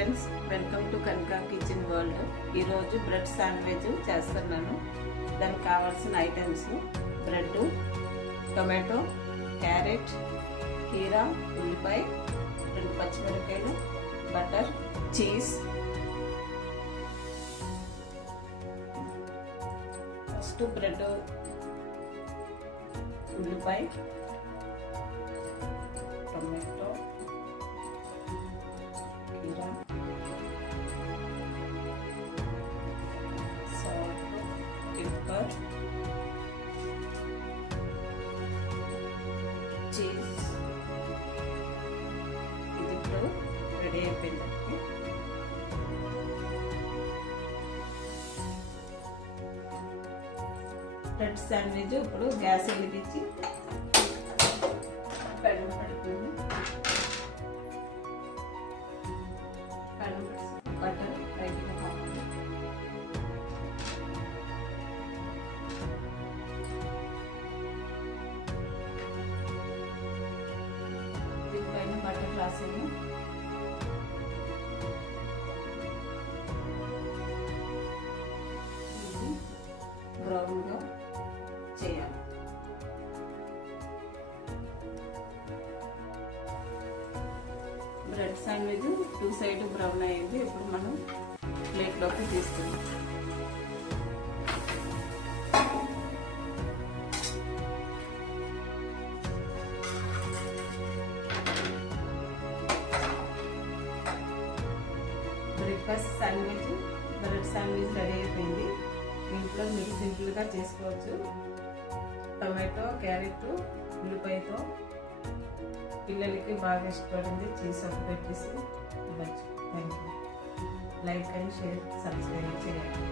Friends, welcome to Kanaka kitchen world. ఈరోజు bread sandwich చేస్తున్నాను. దానికి కావాల్సిన ఐటమ్స్: బ్రెడ్, టొమాటో, క్యారెట్, కీరా, ఉల్లిపాయ, 2 పచ్చిమిరపకాయలు, బటర్, చీజ్. ఫస్ట్ బ్రెడ్, ఉల్లిపాయ, టొమాటో, కీరా, సాల్ట్, పెప్పర్, చీజ్. ఇది ఇప్పుడు రెడీ అయిపోయిందండి. బ్రెడ్ శాండ్విచ్ ఇప్పుడు గ్యాస్ వెలిగించి పెనం పడుతుంది. బటర్ లైట్గా కావాలి. దీనిపైన బటర్ రాసాము. ఇది బ్రౌన్గా చేయాలి. బ్రెడ్ శాండ్విచ్ 2 సైడ్ బ్రౌన్ అయింది. ఇప్పుడు మనం ప్లేట్లోకి తీస్తున్నాం. Breakfast sandwich, bread sandwich ready అయిపోయింది. ఇంట్లో మీరు సింపుల్గా చేసుకోవచ్చు. టొమాటో, క్యారెట్, ఉల్లిపాయతో పిల్లలకి బాగా ఇష్టపడింది. చీజ్ ఒక పెట్టేసి ఇవ్వచ్చు. Thank you. Like and share, subscribe చేయండి.